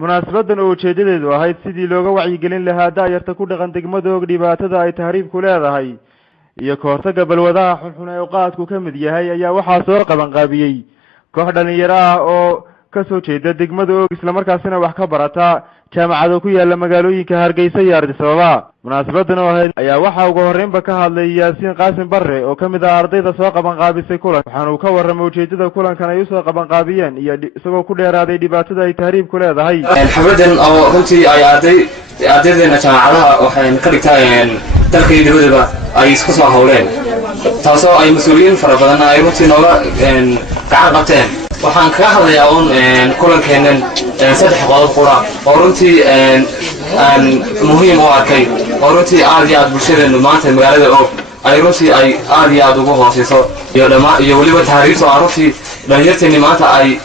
munaasabadan oo ujeedadeedu ahayd sidii looga wacyigelin lahaa daayarta ku dhaqan degmada og dhibaatada ay tahriibku leedahay iyo kahortagga balwadaha xunxun ee qaadku ka mid yahay ayaa waxaa soo qabanqaabiyey koox dhalinyaro ah oo ka soo jeeda degmada og isla markaasina wax ka barata jaamacado ku yaala magaalooyinka Hargeysa iyo Addis Ababa. munaasabadan oo ahayd ayaa waxa ugu horreynba ka hadlay Yaasiin Qaasim Barre oo kamid ah ardayda soo qabanqaabisay kulan, waxaana uu ka warramay ujeedada kulankan ay soo qabanqaabiyeen iyo isagoo ku dheeraaday dhibaatada ay tahriibku leedahay. xafladan oo runtii ay ardaydeena jaamacadaha waxay ka dhigtaan dalka iyo dibadda ay isku soo hawleen, taasoo ay mas'uuliyiin fara badan ay runtii nooga gacan qabteen. waxaan kaga hadlayaa kulankeenan saddex qodob qura oo runtii muhiim u arkay oo runtii aad iyo aad bulshadeenu maanta magaalada og ay runtii ay aad iyo aad ugu hooseyso iyo weliba tahriibta oo runtii dhalinyarteeni maanta ay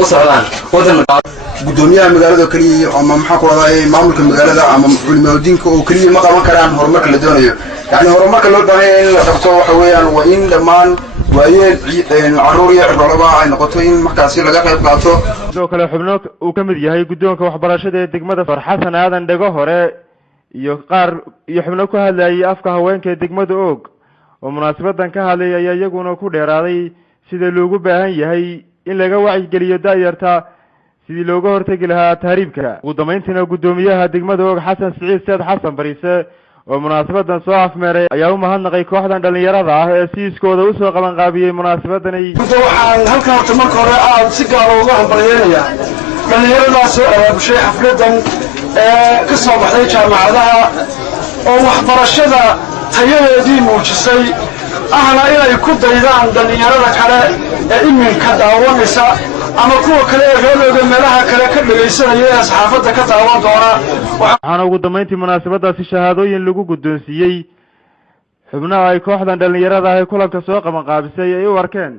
u socdaan wadanka. gudoomiyaha magaalada kaliya ama maxaa ku raday maamulka magaalada ama culimadiinka oo kaliya ma qaban karaan horumarka la doonayo, yani horumarka loo baahan yahay in la qabto waxa weeyaan waa in dhammaan waayeen caruur iyo cibralaba ay noqoto in markaasi laga qayb qaato. sidoo kale xubno uu ka mid yahay guddoonka waxbarashada ee degmada Xasan Aadan Dhago hore iyo xubno ku hadlayay afka haweenka ee degmada og oo munaasabadan ka hadlay ayaa iyaguna ku dheeraaday sida loogu baahan yahay in laga wacyigeliyo daayarta sidii looga hortagi lahaa tahriibka. ugu dambeyntiina gudoomiyaha degmada og Xasan Siciid Saad Xasan Bariise oo munaasabadan soo afmeeray ayaa u mahadnaqay kooxdan dhalinyarada ah ee siiskooda u soo qabanqaabiyey munaasabadan. waxaan halkan horta marka hore aad si gaar ah uga hambalyeynaya dhalinyaradaas oo abaabushay xafladan ka soo baxday jaamacadaha oo waxbarashada tayadeedii muujisay ahna inay ku daydaan dhalinyarada kale ee iminka daawanaysa ama kuwa kale ee reerooda meelaha kale ka dhageysanaya ee saxaafadda ka daawan doona. waxaana ugu dambeyntii munaasabadaasi shahaadooyin lagu guddoonsiiyey xubnaha ay kooxdan dhalinyarada ah ee kulanka soo qabanqaabisay ay u arkeen